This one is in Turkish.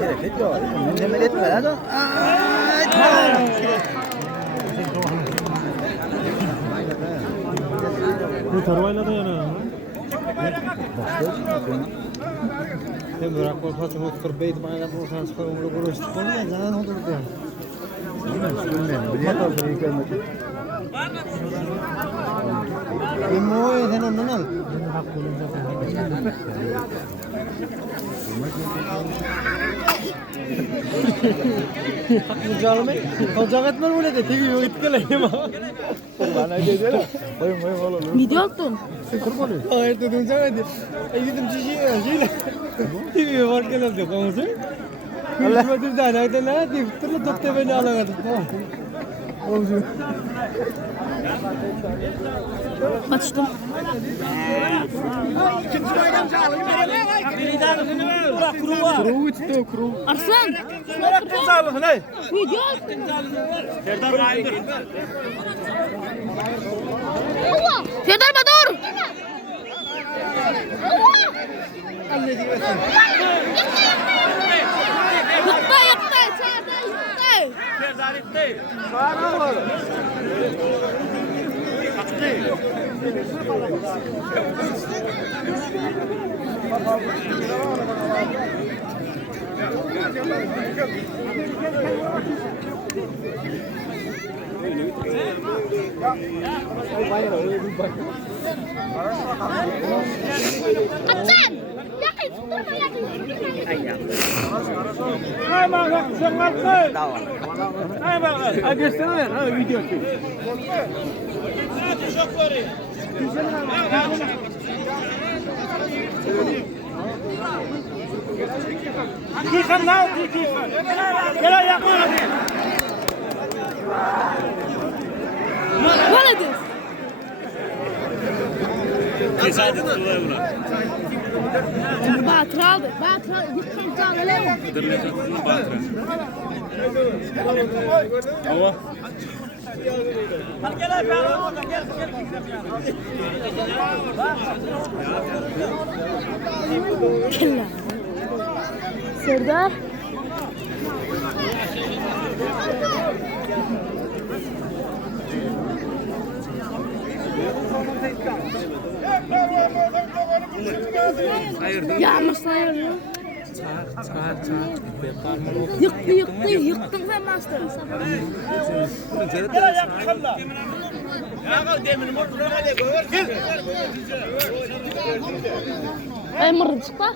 Hareket yok. Temel etme lan. Bu tarvayla da yana. Hem bırak bu fatih otur beyt bana bu transfer umuru kuruş tutulmaz zaman olur diyor. Emo ya sen ondan al. Hakkı kalacak etmez bu ne de TV yok gitkeleyim ha. Bana geliyor. Bayım oğlum. Video attın. Hayır dedim canım. Gittim şeyle. TV var gelen diyor konusu. Allah bir tane ayda ne diyor? Türlü doktor beni alamadı. Oldu. Açtım. Kuru uçtu kuru. Arslan. Video attın. Serdar Badur. Yıktı. Serdar yıktı. Kaçan! Yakin, tutma yakin. Ay bak, sen kalkın. Ay bak. Hadi göster ver. Ha video çek. Kifan ne oldu kifan? Gel yakın hadi. Valadık. Kesadın olay buna. Batır aldı. Batır aldı. Gitken çağır Leo. Dırlayacağım Batıra. Ama Killa. Serdar. Yağmışlar ya. Yıktın sen master. gel yakın da. Ya demin motoruna gel. Ay mırın çıkma.